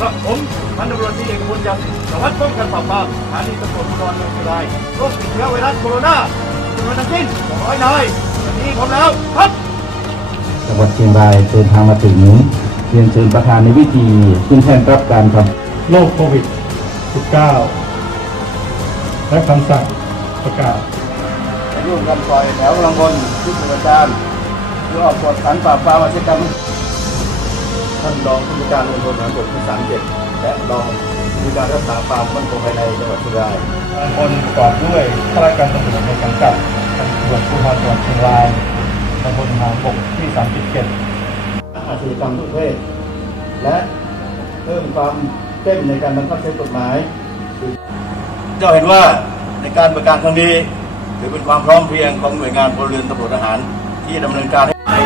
ครับผมพันตำรวจตรีเอกพลยาสิทธิ์สารวัสดิ์ป้องกันปราบปรามสถานีตำรวจภูธรเมืองเชียงรายโรคติดเชื้อไวรัสโคโรนาจำนวนทั้งสิ้น200นายวันนี้พร้อมแล้วครับจังหวัดเชียงรายเดินทางมาถึงเรียนเชิญประธานในพิธีขึ้นแท่นรับการครับโรคโควิด -19 และคำสั่งประกาศร่วมกันปล่อยแถวกำลังพลชุดปฏิบัติการเพื่อออกกฎฐานปราบปรามอาชญากรรม ท่านรองผู้บัญชาการตำรวจฐานบกที่สามเจ็ดและรองผู้บัญชาการรักษาความมั่นคงภายในจังหวัดเชียงรายบางคนประกอบด้วยข้าราชการตำรวจในสังกัดตำรวจภูธรจังหวัดเชียงรายตำบลทางบกที่ 37 อาชญากรรมทุกประเภทและเพิ่มความเข้มในการบังคับใช้กฎหมายเราเห็นว่าในการประการครั้งนี้ถือเป็นความพร้อมเพรียงของหน่วยงานพลเรือนตำรวจทหารที่ดำเนินการให้